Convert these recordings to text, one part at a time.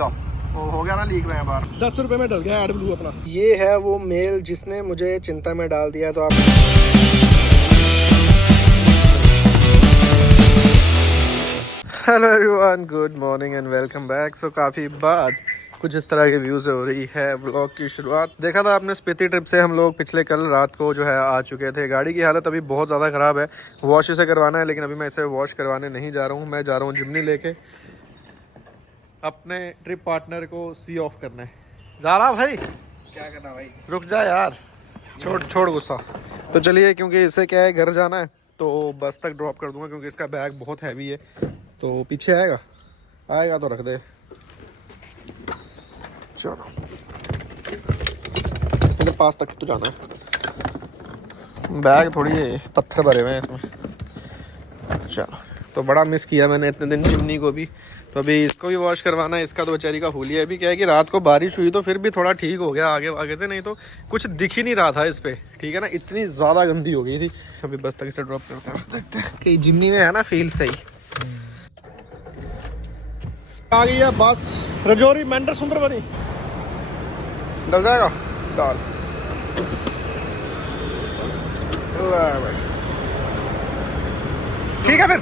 लो, हो गया ना लीक में बार। 10 रुपए में डल गया एडब्लू अपना। ये है वो मेल जिसने मुझे चिंता में डाल दिया। तो आप hello everyone, good morning and welcome back. So काफ़ी बाद कुछ इस तरह के व्यूज़ हो रही है ब्लॉग की शुरुआत। देखा था आपने स्पीति ट्रिप से हम लोग पिछले कल रात को जो है आ चुके थे। गाड़ी की हालत अभी बहुत ज़्यादा ख़राब है, वॉश इसे करवाना है, लेकिन अभी मैं इसे वॉश करवाने नहीं जा रहा हूँ। मैं जा रहा हूँ जिम्नी लेके अपने ट्रिप पार्टनर को सी ऑफ करने। जा रहा भाई, क्या करना भाई, रुक जा यार, छोड़ गुस्सा। तो चलिए, क्योंकि इसे क्या है घर जाना है तो बस तक ड्रॉप कर दूंगा, क्योंकि इसका बैग बहुत हैवी है। तो पीछे आएगा तो रख दे। चलो इधर पास तक तो जाना है, बैग थोड़ी पत्थर भरे हुए हैं इसमें। चलो, तो बड़ा मिस किया मैंने इतने दिन चिमनी को भी। तो अभी इसको भी वॉश करवाना है। इसका तो बेचारी का हुलिया अभी क्या है कि रात को बारिश हुई तो फिर भी थोड़ा ठीक हो गया आगे से, नहीं तो कुछ दिख ही नहीं रहा था इस पे, ठीक है ना, इतनी ज़्यादा गंदी हो गई थी। अभी बस तक इसे ड्रॉप करते हैं, देखते हैं कि जिमनी में है ना फील सही। आ गई है बस रजौरी मेंढर सुंदरबनी। डल जाएगा, डाल भाई। ठीक है फिर,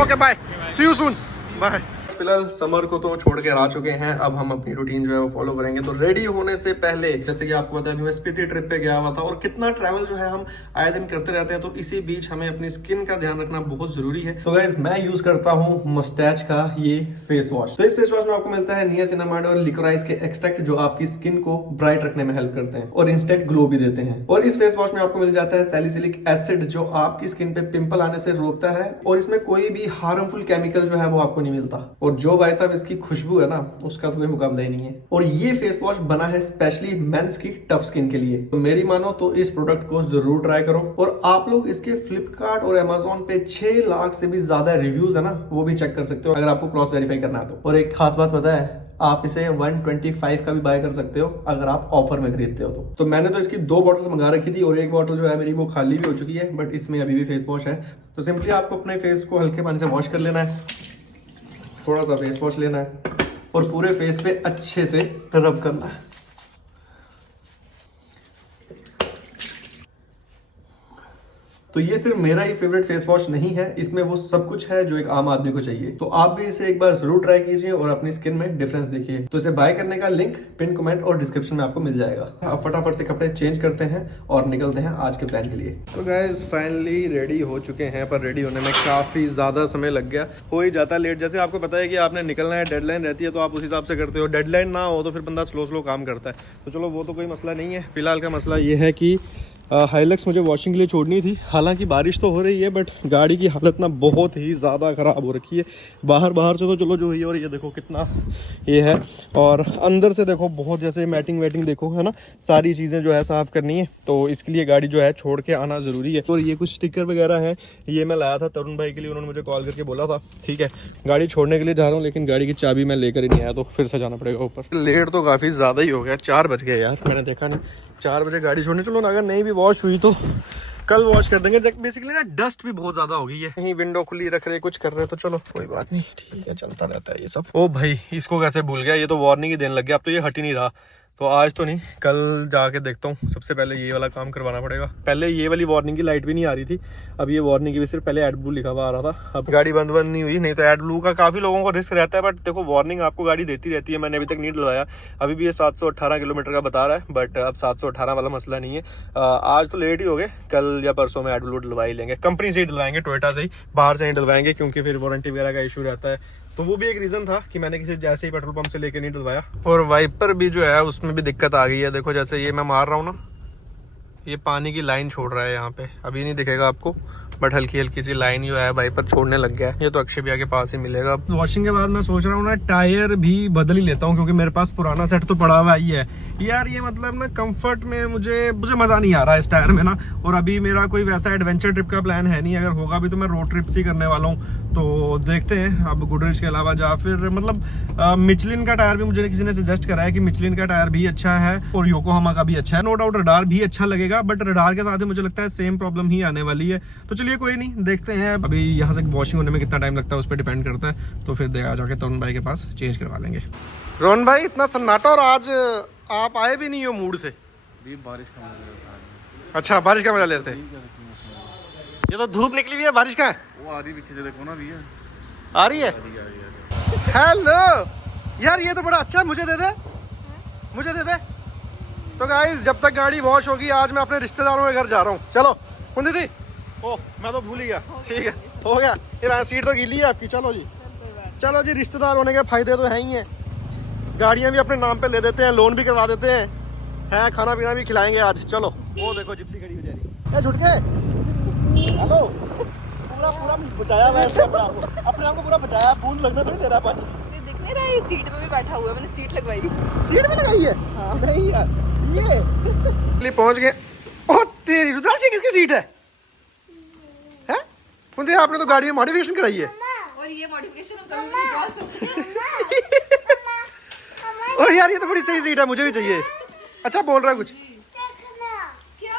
okay bye, see you soon, bye. फिलहाल समर को तो छोड़ के आ चुके हैं, अब हम अपनी रूटीन जो है वो फॉलो करेंगे। तो रेडी होने से पहले, जैसे कि आपको पता है, अभी मैं स्पीति ट्रिप पे गया हुआ था और कितना ट्रैवल जो है हम आए दिन करते रहते हैं, तो इसी बीच हमें अपनी स्किन का ध्यान रखना बहुत जरूरी है। तो गाइस, मैं यूज करता हूँ मस्टैच का ये फेस वॉश। तो इस फेस वॉश में आपको मिलता है नियासिनामाइड और लिकोराइस के एक्सट्रैक्ट, जो आपकी स्किन को ब्राइट रखने में हेल्प करते हैं और इंस्टेंट ग्लो भी देते हैं। और इस फेस वॉश में आपको मिल जाता है सैलिसिलिक एसिड, जो आपकी स्किन पे पिंपल आने से रोकता है, और इसमें कोई भी हार्मफुल केमिकल जो है वो आपको नहीं मिलता। और जो भाई साहब इसकी खुशबू है ना, उसका तो कोई मुकाबला ही नहीं है। और ये फेस वॉश बना है स्पेशली मेंस की टफ स्किन के लिए। तो मेरी मानो तो इस प्रोडक्ट को जरूर ट्राई करो। और आप लोग इसके फ्लिपकार्ट और अमेजोन पे 6 लाख से भी ज्यादा रिव्यूज है ना, वो भी चेक कर सकते हो अगर आपको क्रॉस वेरीफाई करना है तो। और एक खास बात पता है, आप इसे 125 का भी बाय कर सकते हो अगर आप ऑफर में खरीदते हो तो मैंने तो इसकी 2 बॉटल्स मंगा रखी थी और एक बॉटल जो है मेरी वो खाली भी हो चुकी है, बट इसमें अभी भी फेस वॉश है। तो सिंपली आपको अपने फेस को हल्के पानी से वॉश कर लेना है, थोड़ा सा फेस वॉश लेना है और पूरे फेस पे अच्छे से रब करना है। तो ये सिर्फ मेरा ही फेवरेट फेस वॉश नहीं है, इसमें वो सब कुछ है जो एक आम आदमी को चाहिए। तो आप भी इसे एक बार जरूर ट्राई कीजिए और अपनी स्किन में डिफरेंस देखिए। तो इसे बाय करने का लिंक पिन कमेंट और डिस्क्रिप्शन में आपको मिल जाएगा। आप फटाफट से कपड़े चेंज करते हैं और निकलते हैं आज के प्लान के लिए। तो गाइस, फाइनली रेडी हो चुके हैं, पर रेडी होने में काफी ज्यादा समय लग गया। हो ही जाता है लेट। जैसे आपको पता है कि आपने निकलना है, डेडलाइन रहती है, तो आप उस हिसाब से करते हो। डेडलाइन ना हो तो फिर बंदा स्लो काम करता है। तो चलो, वो तो कोई मसला नहीं है। फिलहाल का मसला ये है कि हाइलक्स मुझे वॉशिंग के लिए छोड़नी थी। हालांकि बारिश तो हो रही है, बट गाड़ी की हालत ना बहुत ही ज़्यादा ख़राब हो रखी है। बाहर से तो चलो जो है, और ये देखो कितना ये है, और अंदर से देखो बहुत, जैसे मैटिंग वेटिंग देखो है ना, सारी चीज़ें जो है साफ़ करनी है। तो इसके लिए गाड़ी जो है छोड़ के आना ज़रूरी है। और ये कुछ स्टिकर वगैरह है, ये मैं लाया था तरुण भाई के लिए, उन्होंने मुझे कॉल करके बोला था। ठीक है, गाड़ी छोड़ने के लिए जा रहा हूँ, लेकिन गाड़ी की चाबी मैं लेकर ही नहीं आया, तो फिर से जाना पड़ेगा ऊपर। लेट तो काफ़ी ज़्यादा ही हो गया, 4 बज गए यार, मैंने देखा नहीं 4 बजे गाड़ी छोड़ने। चलो ना, अगर नहीं भी वॉश हुई तो कल वॉश कर देंगे। बेसिकली ना डस्ट भी बहुत ज्यादा हो गई है, कहीं विंडो खुली रख रहे, कुछ कर रहे, तो चलो कोई बात नहीं, ठीक है, चलता रहता है ये सब। ओ भाई, इसको कैसे भूल गया, ये तो वार्निंग ही देने लग गया। अब तो ये हट ही नहीं रहा। तो आज तो नहीं, कल जाके देखता हूँ। सबसे पहले ये वाला काम करवाना पड़ेगा। पहले ये वाली वार्निंग की लाइट भी नहीं आ रही थी, अब ये वार्निंग की भी सिर्फ पहले एडब्लू लिखा हुआ आ रहा था। अब गाड़ी बंद नहीं हुई, नहीं तो एडब्लू का काफ़ी लोगों को रिस्क रहता है, बट देखो वार्निंग आपको गाड़ी देती रहती है। मैंने अभी तक नहीं डलवाया, अभी भी ये 718 किलोमीटर का बता रहा है, बट अब 718 वाला मसला नहीं है। आज तो लेट ही हो गए, कल या परसों में एडब्लू डलवा ही लेंगे। कंपनी से ही डलवाएंगे, टोयोटा से ही, बाहर से ही डलवाएंगे, क्योंकि फिर वारंटी वगैरह का इशू रहता है। तो वो भी एक रीज़न था कि मैंने किसी जैसे ही पेट्रोल पंप से लेके नहीं डलवाया। और वाइपर भी जो है उसमें भी दिक्कत आ गई है। देखो, जैसे ये मैं मार रहा हूँ ना, ये पानी की लाइन छोड़ रहा है यहाँ पे, अभी नहीं दिखेगा आपको, बट हल्की हल्की सी लाइन जो है वाइपर छोड़ने लग गया है। ये तो अक्षय भैया के पास ही मिलेगा। वॉशिंग के बाद मैं सोच रहा हूँ ना, टायर भी बदल ही लेता हूँ, क्योंकि मेरे पास पुराना सेट तो पड़ा हुआ ही है यार। ये मतलब ना कंफर्ट में मुझे मज़ा नहीं आ रहा है इस टायर में ना। और अभी मेरा कोई वैसा एडवेंचर ट्रिप का प्लान है नहीं, अगर होगा भी तो मैं रोड ट्रिप्स ही करने वाला हूँ। तो देखते हैं अब गुडरिच के अलावा, जा फिर मतलब मिचलिन का टायर भी मुझे किसी ने सजेस्ट करा है कि मिचलिन का टायर भी अच्छा है और योकोहामा का भी अच्छा है। नो डाउट रडार भी अच्छा लगेगा, बट रडार के साथ ही मुझे लगता है सेम प्रॉब्लम ही आने वाली है। तो चलिए चलिए कोई नहीं, देखते हैं अभी यहाँ से वॉशिंग होने में कितना टाइम लगता है उस पर डिपेंड करता है। तो फिर देखा जाके तरुण भाई के पास चेंज करवा लेंगे। रोहन भाई इतना सन्नाटा, और आज आप आए भी नहीं हो मूड से। बारिश का मजा। अच्छा बारिश का मजा ले रहे थे। ये तो धूप निकली हुई है, बारिश का है। वो आ रही पीछे से, देखो ना भैया आ रही है। हेलो यार, ये तो बड़ा अच्छा है, मुझे दे दे, मुझे दे दे। तो गाइस जब तक गाड़ी वॉश होगी, आज मैं अपने रिश्तेदारों के घर जा रहा हूँ। चलो कुंदी थी, ओह मैं तो भूल ही गया। ठीक है हो गया, ये सीट तो गीली है आपकी। चलो जी, चलो जी, रिश्तेदार होने के फायदे तो हैं ही हैं। गाड़ियाँ भी अपने नाम पे ले देते हैं, लोन भी करवा देते हैं, खाना पीना भी खिलाएंगे आज। चलो वो देखो जिप्सी खड़ी हो जा रही है। झुटके हेलो, पूरा पूरा बचाया हुआ है अपने आप को पूरा बचाया, बूंद लगने थोड़ी दे रहा पानी। दिख नहीं रहा है, सीट पे भी बैठा हुआ है, मैंने सीट लगवाई। सीट में लगाई है? हाँ। नहीं यार, ये पहुंच गए। ओह तेरी रुद्राक्षी, किसकी सीट है? हैं? कुंती आपने तो गाड़ी में मॉडिफिकेशन कराई है। और ये मॉडिफिकेशन हम कभी भी निकाल सकते हैं। और यार ये तो बड़ी सही सीट है, मुझे भी चाहिए। अच्छा बोल रहा है कुछ? क्या?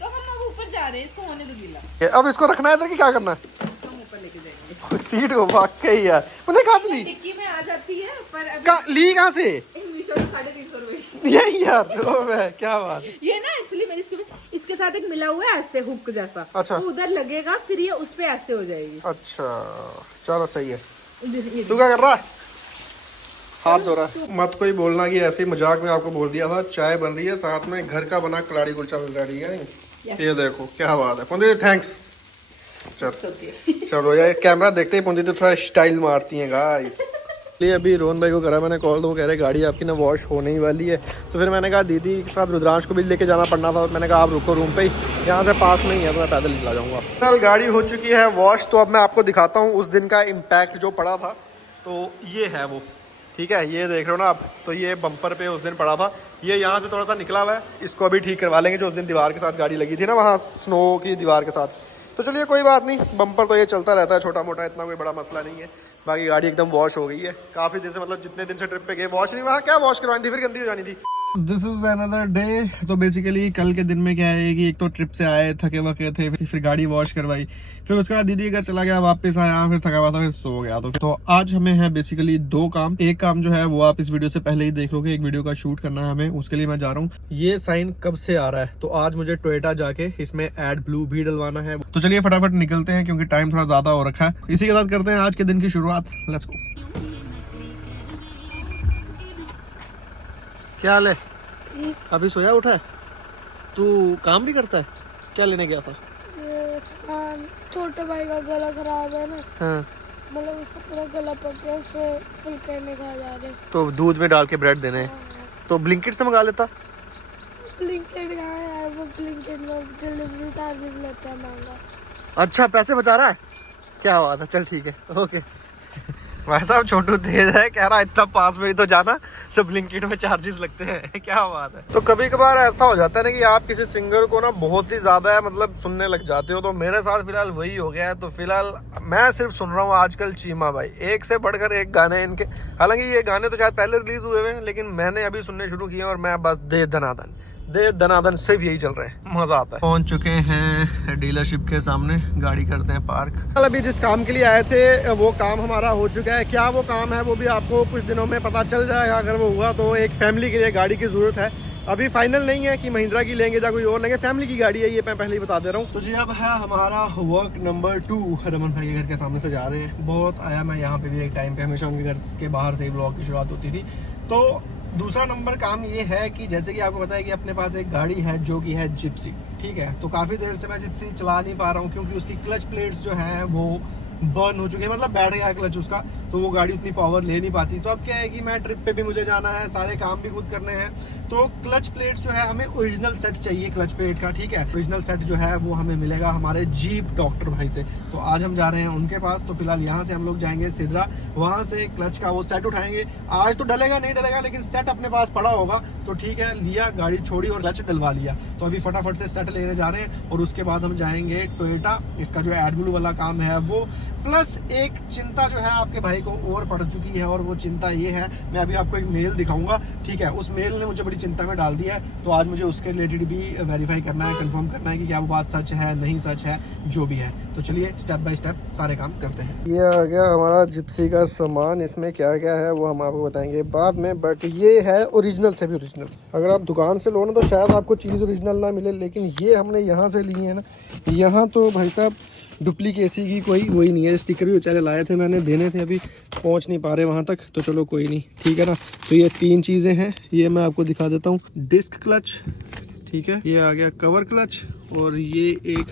तो हम अब ऊपर जा रहे हैं, इसको होने दो गीला। अब इसको रखना है इधर की क्या करना है? इसको हम ऊपर लेके जाएंगे। सीट को वाकई यार, मुझे कहाँ से ली? डिक्की में आ जाती है, पर अभी ली कहाँ से? मीशो से 350 रुपए। यही यार, ओ क्या बात। ये ना एक्चुअली मेरी इसके साथ एक मिला हुआ है ऐसे हुक जैसा। अच्छा। वो उधर लगेगा, फिर ये उस पे ऐसे हो जाएगी। अच्छा चलो सही है। तू क्या कर रहा है? हाथ धो रहा है। मत कोई बोलना कि ऐसे ही मजाक में आपको बोल दिया था। चाय बन रही है, साथ में घर का बना कलाड़ी कुलचा मिल रहा है। Yes. ये देखो क्या बात है पुंजी, थैंक्स। Okay. चलो यार, कैमरा देखते ही पुंजी तो थोड़ा स्टाइल मारती है गाइस। अभी रोहन भाई को करा मैंने कॉल, तो वो कह रहे गाड़ी आपकी ना वॉश होने ही वाली है। तो फिर मैंने कहा दीदी के साथ रुद्रांश को भी लेके जाना पड़ना था, मैंने कहा आप रुको रूम पे ही, यहाँ से पास में ही है तो मैं पैदल ही चला जाऊँगा। कल गाड़ी हो चुकी है वॉश, तो अब मैं आपको दिखाता हूँ उस दिन का इम्पैक्ट जो पड़ा था। तो ये है वो, ठीक है, ये देख रहे हो ना आप। तो ये बम्पर पे उस दिन पड़ा था, ये यहाँ से थोड़ा सा निकला हुआ है, इसको अभी ठीक करवा लेंगे। जो उस दिन दीवार के साथ गाड़ी लगी थी ना वहाँ स्नो की दीवार के साथ। तो चलिए कोई बात नहीं, बम्पर तो ये चलता रहता है छोटा मोटा, इतना कोई बड़ा मसला नहीं है। बाकी गाड़ी एकदम वॉश हो गई है काफ़ी दिन से, मतलब जितने दिन से ट्रिप पे गए वॉश नहीं, वहाँ क्या वॉश करवानी थी, फिर गंदी हो जानी थी। This is another day. तो बेसिकली कल के दिन में क्या है कि एक तो ट्रिप से आए थके वके थे, फिर गाड़ी वॉश करवाई, फिर उसके बाद दीदी घर चला गया, वापस आया, फिर थका हुआ था, फिर सो गया। तो आज हमें है बेसिकली दो काम। एक काम जो है वो आप इस वीडियो से पहले ही देख लोगे, एक वीडियो का शूट करना है हमें, उसके लिए मैं जा रहा हूँ। ये साइन कब से आ रहा है, तो आज मुझे टोयोटा जाके इसमें एड ब्लू भी डलवाना है। तो चलिए फटाफट निकलते हैं क्योंकि टाइम थोड़ा ज्यादा हो रखा है। इसी के साथ करते हैं आज के दिन की शुरुआत। Let's go. क्या हाल है? अभी सोया उठा है? तू काम भी करता है? क्या लेने गया था? ये सामान, छोटे भाई का गला खराब है ना। हाँ। मतलब उसका पूरा गला पक गया, उससे फुल करने का जा रहे। तो दूध में डाल के ब्रेड देने हैं। तो ब्लिंकिट से मंगा लेता। ब्लिंकिट कहाँ है यार, वो ब्लिंकिट में डिलीवरी चार्जेस लेते हैं महंगा। अच्छा पैसे बचा रहा है, क्या बात है। चल ठीक है, ओके। वैसा छोटू तेज है, कह रहा इतना पास में ही तो जाना, तो ब्लिंकिट में चार्जेस लगते हैं। क्या बात है। तो कभी कभार ऐसा हो जाता है ना कि आप किसी सिंगर को ना बहुत ही ज्यादा मतलब सुनने लग जाते हो। तो मेरे साथ फिलहाल वही हो गया है। तो फिलहाल मैं सिर्फ सुन रहा हूँ आजकल चीमा भाई, एक से बढ़कर एक गाने इनके। हालांकि ये गाने तो शायद पहले रिलीज हुए हैं, लेकिन मैंने अभी सुनने शुरू किए और मैं बस दे दनादन सिर्फ यही चल रहे हैं, मजा आता है। पहुंच चुके हैं डीलरशिप के सामने, गाड़ी करते हैं पार्क। अभी जिस काम के लिए आए थे वो काम हमारा हो चुका है। क्या वो काम है वो भी आपको कुछ दिनों में पता चल जाएगा। अगर वो हुआ तो एक फैमिली के लिए गाड़ी की जरूरत है। अभी फाइनल नहीं है कि महिंद्रा की लेंगे या कोई और लेंगे, फैमिली की गाड़ी है ये, मैं पहले ही बता दे रहा हूँ। तो जी अब है हमारा वर्क नंबर 2, रमन भाई के घर के सामने से जा रहे हैं। बहुत आया मैं यहाँ पे भी एक टाइम पे, हमेशा उनके घर के बाहर से ही ब्लॉग की शुरुआत होती थी। तो दूसरा नंबर काम ये है कि जैसे कि आपको पता है कि अपने पास एक गाड़ी है जो कि है जिप्सी, ठीक है। तो काफ़ी देर से मैं जिप्सी चला नहीं पा रहा हूँ क्योंकि उसकी क्लच प्लेट्स जो हैं वो बर्न हो चुके हैं, मतलब बैठ गया है क्लच उसका, तो वो गाड़ी उतनी पावर ले नहीं पाती। तो अब क्या है कि मैं ट्रिप पे भी मुझे जाना है, सारे काम भी खुद करने हैं। तो क्लच प्लेट्स जो है हमें ओरिजिनल सेट चाहिए क्लच प्लेट का, ठीक है। ओरिजिनल सेट जो है वो हमें मिलेगा हमारे जीप डॉक्टर भाई से। तो आज हम जा रहे हैं उनके पास। तो फिलहाल यहाँ से हम लोग जाएंगे सिद्रा, वहाँ से क्लच का वो सेट उठाएंगे। आज तो डलेगा नहीं डलेगा, लेकिन सेट अपने पास पड़ा होगा तो ठीक है, लिया, गाड़ी छोड़ी और क्लच डलवा लिया। तो अभी फटाफट से सेट लेने जा रहे हैं और उसके बाद हम जाएंगे टोयोटा। इसका जो एड ब्लू वाला काम है वो प्लस एक चिंता जो है आपके भाई को और पड़ चुकी है, और वो चिंता ये है, मैं अभी आपको एक मेल दिखाऊंगा, ठीक है। उस मेल ने मुझे बड़ी चिंता में डाल दिया है, तो आज मुझे उसके रिलेटेड भी वेरीफाई करना है, कंफर्म करना है कि क्या वो बात सच है नहीं सच है, जो भी है। तो चलिए स्टेप बाय स्टेप सारे काम करते हैं। ये आ गया हमारा जिप्सी का सामान, इसमें क्या क्या है वो हम आपको बताएंगे बाद में, बट ये है ओरिजिनल से भी ओरिजिनल। अगर आप दुकान से लो ना तो शायद आपको चीज़ ओरिजिनल ना मिले, लेकिन ये हमने यहाँ से ली है ना, यहाँ तो भाई साहब डुप्लीकेसी की कोई वही नहीं है। स्टिकर भी बेचारे लाए थे, मैंने देने थे, अभी पहुंच नहीं पा रहे वहां तक, तो चलो कोई नहीं, ठीक है ना। तो ये 3 चीज़ें हैं, ये मैं आपको दिखा देता हूँ। डिस्क क्लच, ठीक है, ये आ गया कवर क्लच, और ये एक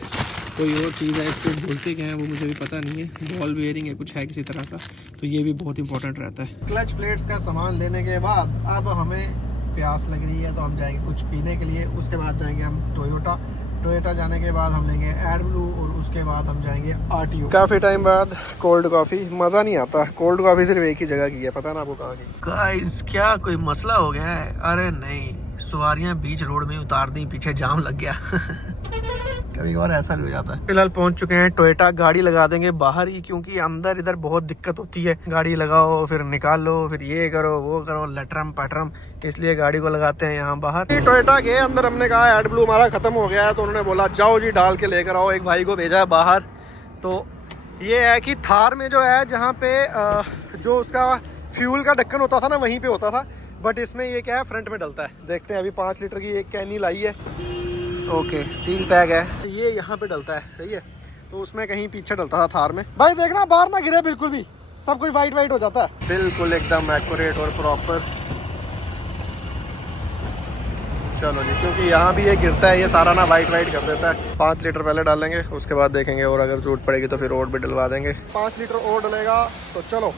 कोई और चीज़ है, इसको बोलते क्या है वो मुझे भी पता नहीं है, बॉल बेयरिंग है कुछ है किसी तरह का, तो ये भी बहुत इंपॉर्टेंट रहता है। क्लच प्लेट्स का सामान लेने के बाद अब हमें प्यास लग रही है, तो हम जाएंगे कुछ पीने के लिए, उसके बाद जाएंगे हम टोयोटा जाने के बाद हम लेंगे एडब्लू, और उसके बाद हम जाएंगे आरटीओ। काफ़ी टाइम बाद कोल्ड कॉफ़ी, मज़ा नहीं आता। कोल्ड कॉफ़ी सिर्फ एक ही जगह की है, पता ना आपको कहाँ की। गाइस क्या कोई मसला हो गया है? अरे नहीं, सवारियां बीच रोड में उतार दी, पीछे जाम लग गया। कभी और ऐसा भी हो जाता है। फिलहाल पहुंच चुके हैं टोयोटा, गाड़ी लगा देंगे बाहर ही, क्योंकि अंदर इधर बहुत दिक्कत होती है, गाड़ी लगाओ फिर निकाल लो, फिर ये करो वो करो, लटरम पटरम, इसलिए गाड़ी को लगाते हैं यहाँ बाहर। टोयोटा के अंदर हमने कहा एडब्लू हमारा खत्म हो गया है, तो उन्होंने बोला जाओ जी डाल के लेकर आओ, एक भाई को भेजा है बाहर। तो ये है कि थार में जो है, जहाँ पे जो उसका फ्यूल का ढक्कन होता था ना, वहीं पे होता था, बट इसमें ये क्या है, फ्रंट में डलता है। देखते हैं, अभी 5 लीटर की एक कैनी लाई है, ओके, सील पैक है, ये यहाँ पे डलता है, सही है। तो उसमें कहीं पीछे डलता था थार में। भाई देखना बाहर ना गिरे बिल्कुल भी, सब कुछ वाइट वाइट हो जाता है, बिल्कुल एकदम एक्यूरेट और प्रॉपर। चलो जी, क्योंकि यहाँ भी ये गिरता है, ये सारा ना वाइट वाइट कर देता है। 5 लीटर पहले डालेंगे, उसके बाद देखेंगे, और अगर जरूरत पड़ेगी तो फिर और भी डलवा देंगे। 5 लीटर और डलेगा, तो चलो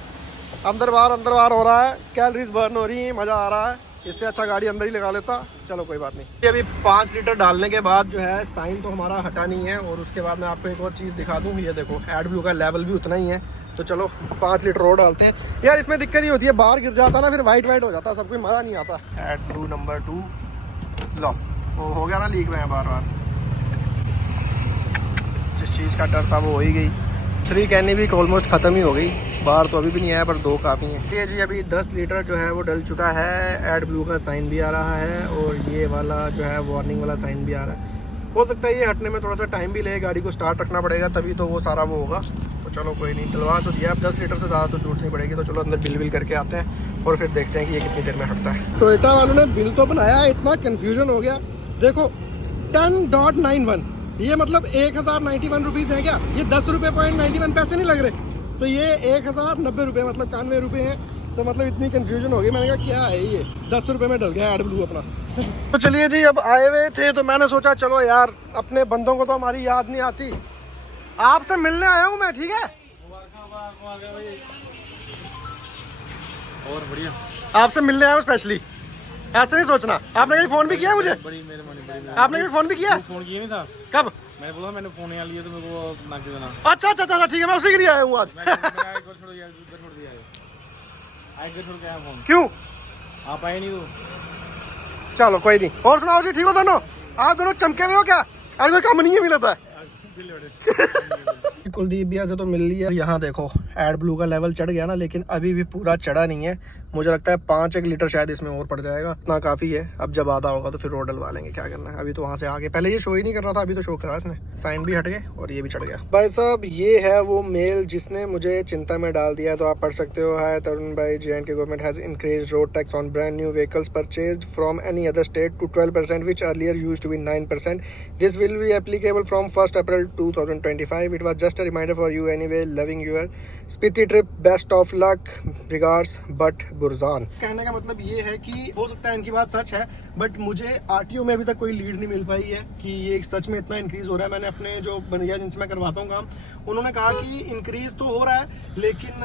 अंदर बाहर हो रहा है, कैलोरीज बर्न हो रही है, मज़ा आ रहा है। इससे अच्छा गाड़ी अंदर ही लगा लेता, चलो कोई बात नहीं। अभी 5 लीटर डालने के बाद जो है, साइन तो हमारा हटा नहीं है, और उसके बाद मैं आपको एक और चीज़ दिखा दूँ, ये देखो एडब्लू का लेवल भी उतना ही है। तो चलो 5 लीटर और डालते हैं। यार इसमें दिक्कत ही होती है, बाहर गिर जाता ना, फिर वाइट वाइट हो जाता, सब कुछ मज़ा नहीं आता। एडब्लू नंबर 2 लो, वो हो गया ना लीक में बार बार, जिस चीज़ का डर था वो हो ही गई। 3 कैनी भी ऑलमोस्ट ख़त्म ही हो गई, बाहर तो अभी भी नहीं आया, पर 2 काफ़ी हैं। ये जी अभी 10 लीटर जो है वो डल चुका है, एडब्लू का साइन भी आ रहा है, और ये वाला जो है वार्निंग वाला साइन भी आ रहा है। हो सकता है ये हटने में थोड़ा सा टाइम भी लगे, गाड़ी को स्टार्ट रखना पड़ेगा, तभी तो वो सारा वो होगा। तो चलो कोई नहीं, डलवा तो दिया, 10 लीटर से ज़्यादा तो जरूरत नहीं पड़ेगी। तो चलो अंदर बिल करके आते हैं, और फिर देखते हैं कि ये कितनी देर में हटता है। टोयोटा वालों ने बिल तो बनाया, इतना कन्फ्यूजन हो गया। देखो 10.91, ये मतलब 1091 रुपीज़ है क्या? ये 10 रुपये पॉइंट 91 पैसे नहीं लग रहे, तो ये 1090 रुपये, मतलब 91 रुपये हैं। तो मतलब इतनी कंफ्यूजन हो गई, मैंने कहा क्या है ये, 10 रुपये में डल गया एडब्लू अपना। तो चलिए जी, अब आए हुए थे तो मैंने सोचा चलो यार, अपने बंदों को तो हमारी याद नहीं आती, आपसे मिलने आया हूँ मैं, ठीक है? और बढ़िया, आपसे मिलने आया हूँ स्पेशली, ऐसे नहीं सोचना। आपने कहीं फ़ोन भी किया मुझे? बड़ी मेहरबानी। आपने कहीं फ़ोन भी किया? फोन किया नहीं था? कब? मैंने बोला मैंने फोन यहाँ लिया तो मेरे को ना देना। अच्छा अच्छा अच्छा ठीक है, मैं उसी के लिए आया हूँ आज। छोड़ दिया, छोड़ दिया छोड़ के आया फोन। क्यों आप आए नहीं तो? चलो कोई नहीं। और सुनाओ जी, ठीक हो दोनों? आप दोनों चमके में हो क्या? आज कोई काम नहीं है मिला था। कुलदीप भैया से तो मिल लिया। यहाँ देखो एडब्लू का लेवल चढ़ गया ना, लेकिन अभी भी पूरा चढ़ा नहीं है। मुझे लगता है 5-1 लीटर शायद इसमें और पड़ जाएगा, इतना काफ़ी है। अब जब आधा होगा तो फिर रोड डलवा लेंगे, क्या करना है। अभी तो वहाँ से आगे, पहले ये शो ही नहीं कर रहा था, अभी तो शो करा इसने। साइन भी हट गए और ये भी चढ़ गया। भाई साहब ये है वो मेल जिसने मुझे चिंता में डाल दिया, तो आप पढ़ सकते हो। हाय तरुण भाई, JNK government has increase road tax on brand new vehicles purchased from any other state to 12%, which earlier used to be 9%. This will be applicable from 1st April 2025. It was just a reminder for you anyway. Loving your Spiti trip. Best of luck. Regards, but Burzan. कहने का मतलब ये है कि हो सकता है इनकी बात सच है, बट मुझे RTO में अभी तक कोई लीड नहीं मिल पाई है कि ये सच में इतना इंक्रीज हो रहा है। मैंने अपने जो भैया जिनसे मैं करवाता हूँ काम, उन्होंने कहा कि इंक्रीज तो हो रहा है, लेकिन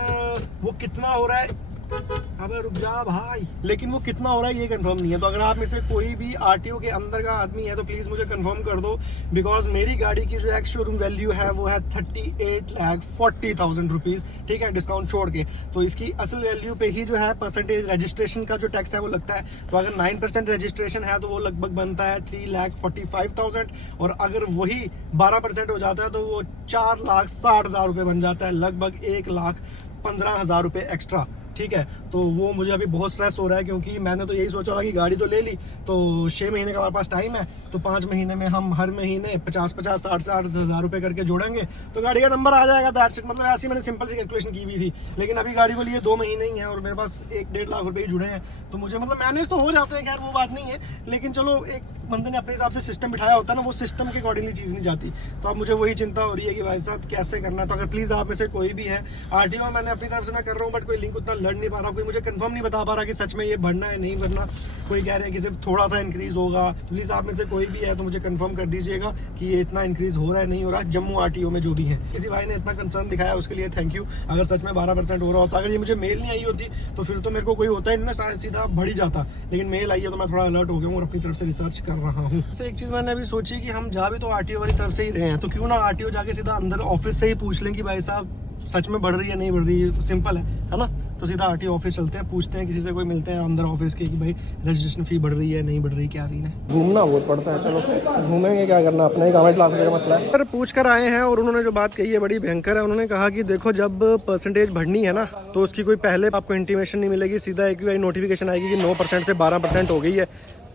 वो कितना हो रहा है अबे रुक जा भाई, लेकिन वो कितना हो रहा है ये कंफर्म नहीं है। तो अगर आप में से कोई भी आरटीओ के अंदर का आदमी है तो प्लीज मुझे कंफर्म कर दो, बिकॉज मेरी गाड़ी की जो एक्स शोरूम वैल्यू है वो है 38,40,000 रुपीज, ठीक है, डिस्काउंट छोड़ के। तो इसकी असल वैल्यू पे ही जो है परसेंटेज रजिस्ट्रेशन का जो टैक्स है वो लगता है। तो अगर 9% रजिस्ट्रेशन है तो वो लगभग बनता है 3,45,000, और अगर वही 12% हो जाता है तो वो 4,60,000 रुपये बन जाता है, लगभग 1,15,000 रुपये एक्स्ट्रा, ठीक है। तो वो मुझे अभी बहुत स्ट्रेस हो रहा है, क्योंकि मैंने तो यही सोचा था कि गाड़ी तो ले ली, तो 6 महीने का हमारे पास टाइम है, तो 5 महीने में हम हर महीने 50-50, 60-60 हज़ार रुपए करके जोड़ेंगे तो गाड़ी का नंबर आ जाएगा। दैट्स इट, मतलब ऐसी मैंने सिंपल सी कैलकुलेशन की हुई थी। लेकिन अभी गाड़ी को लिए 2 महीने ही हैं और मेरे पास 1-1.5 लाख रुपए ही जुड़े हैं, तो मुझे मतलब मैनेज तो हो जाते हैं, खैर वो बात नहीं है। लेकिन चलो, एक बंदे ने अपने हिसाब से सिस्टम बिठाया होता है ना, वो सिस्टम के अकॉर्डिंगली चीज़ नहीं जाती। तो अब मुझे वही चिंता हो रही है कि भाई साहब कैसे करना है। तो अगर प्लीज़ आप में से कोई भी है, आरटीओ मैंने अपनी तरफ से मैं कर रहा हूँ, बट कोई लिंक उतना लड़ नहीं पा रहा, कोई मुझे कंफर्म नहीं बता पा रहा कि सच में ये बढ़ना है नहीं बढ़ना। कोई कह रहे हैं कि सिर्फ थोड़ा सा इंक्रीज होगा। तो प्लीज़ आप में से कोई भी है तो मुझे कंफर्म कर दीजिएगा कि ये इतना इंक्रीज हो रहा है नहीं हो रहा। जम्मू आरटीओ में जो भी है, किसी भाई ने इतना कंसर्न दिखाया उसके लिए थैंक यू। अगर सच में 12% हो रहा होता, अगर ये मुझे मेल नहीं आई होती तो फिर तो मेरे को कोई होता ही नहीं, शायद सीधा बढ़ ही जाता। लेकिन मेल आई है तो मैं थोड़ा अलर्ट हो गया हूँ और अपनी तरफ से रिसर्च कर रहा हूँ। एक चीज़ मैंने अभी सोची कि हम जा भी तो आरटीओ वाली तरफ से ही रहे हैं, तो क्यों ना आरटीओ जाके सीधा अंदर ऑफिस से ही पूछ लें कि भाई साहब सच में बढ़ रही है नहीं बढ़ रही है। सिंपल है ना। तो सीधा आरटीओ ऑफिस चलते हैं, पूछते हैं किसी से, कोई मिलते हैं अंदर ऑफिस के कि भाई रजिस्ट्रेशन फी बढ़ रही है नहीं बढ़ रही, क्या सीन है। घूमना बहुत पड़ता है, चलो घूमेंगे, क्या करना, अपना ही 8 लाख रुपये का मसला है। सर पूछ कर आए हैं और उन्होंने जो बात कही है बड़ी भयंकर है। उन्होंने कहा कि देखो जब परसेंटेज बढ़नी है ना तो उसकी कोई पहले आपको इंटीमेशन नहीं मिलेगी, सीधा एक नोटिफिकेशन आएगी कि 9% से 12% हो गई है।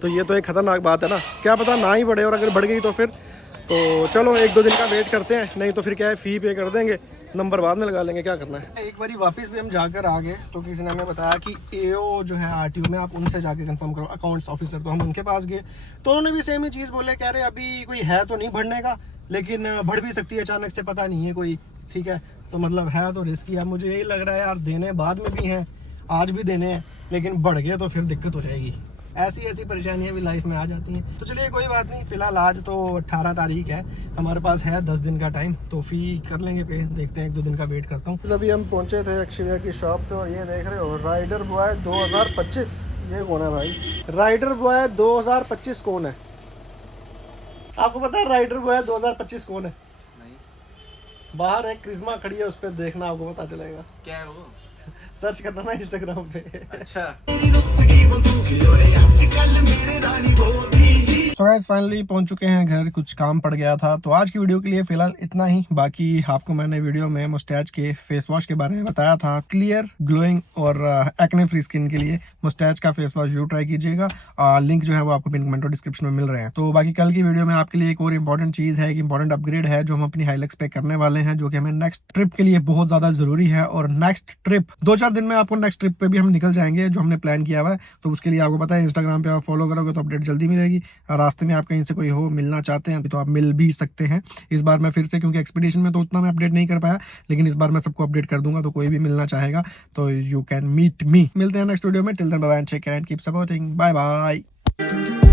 तो ये तो एक खतरनाक बात है ना, क्या पता ना ही बढ़े, और अगर बढ़ गई तो फिर तो चलो 1-2 दिन का वेट करते हैं, नहीं तो फिर क्या है फ़ी पे कर देंगे, नंबर बाद में लगा लेंगे, क्या करना है। एक बारी वापस भी हम जाकर आ गए तो किसी ने हमें बताया कि एओ जो है आरटीओ में आप उनसे जाके कंफर्म करो, अकाउंट्स ऑफिसर। तो हम उनके पास गए तो उन्होंने भी सेम ही चीज़ बोले, कह रहे अभी कोई है तो नहीं बढ़ने का, लेकिन बढ़ भी सकती है अचानक से, पता नहीं है कोई, ठीक है। तो मतलब है तो रिस्की है। मुझे यही लग रहा है यार, देने बाद में भी हैं, आज भी देने हैं, लेकिन बढ़ गए तो फिर दिक्कत हो जाएगी। ऐसी परेशानियां भी लाइफ में आ जाती हैं। तो चलिए कोई बात नहीं, फिलहाल आज तो 18 तारीख है, हमारे पास है 10 दिन का टाइम, तो फी कर लेंगे पे, देखते हैं 1-2 दिन का वेट करता हूँ। अभी हम पहुंचे थे अक्षय की शॉप पे और ये देख रहे हो राइडर बॉय 2025। ये कौन है भाई? राइडर बॉय 2025 कौन है? आपको पता है राइडर बॉय 2025 कौन है? नहीं। बाहर एक क्रिस्मा खड़ी है, उस पर देखना आपको पता चलेगा। क्या है वो? सर्च करना ना इंस्टाग्राम पे। अच्छा। तो गाइस फाइनली पहुंच चुके हैं घर, कुछ काम पड़ गया था। तो आज की वीडियो के लिए फिलहाल इतना ही। बाकी आपको मैंने वीडियो में मुस्टैच के फेस वॉश के बारे में बताया था, क्लियर, ग्लोइंग और एक्ने फ्री स्किन के लिए मुस्टैच का फेस वॉश जरूर ट्राई कीजिएगा। लिंक जो है वो आपको पिन कमेंट और डिस्क्रिप्शन में मिल रहे हैं। तो बाकी कल की वीडियो में आपके लिए एक और इंपॉर्टेंट चीज है, एक इंपॉर्टेंट अपग्रेड है जो हम अपनी हाइलक्स पे करने वाले हैं, जो कि हमें नेक्स्ट ट्रिप के लिए बहुत ज्यादा जरूरी है। और नेक्स्ट ट्रिप 2-4 दिन में आपको नेक्स्ट ट्रिप पे भी हम निकल जाएंगे, जो हमने प्लान किया हुआ है। तो उसके लिए आपको पता है इंस्टाग्राम पे आप फॉलो करोगे तो अपडेट जल्दी मिलेगी। रास्ते में आप कहीं से कोई हो मिलना चाहते हैं तो आप मिल भी सकते हैं। इस बार मैं फिर से, क्योंकि एक्सपीडिशन में तो उतना मैं अपडेट नहीं कर पाया, लेकिन इस बार मैं सबको अपडेट कर दूंगा, तो कोई भी मिलना चाहेगा तो यू कैन मीट मी। मिलते हैं नेक्स्ट वीडियो में। Till then bye bye and take care and keep supporting. Bye bye.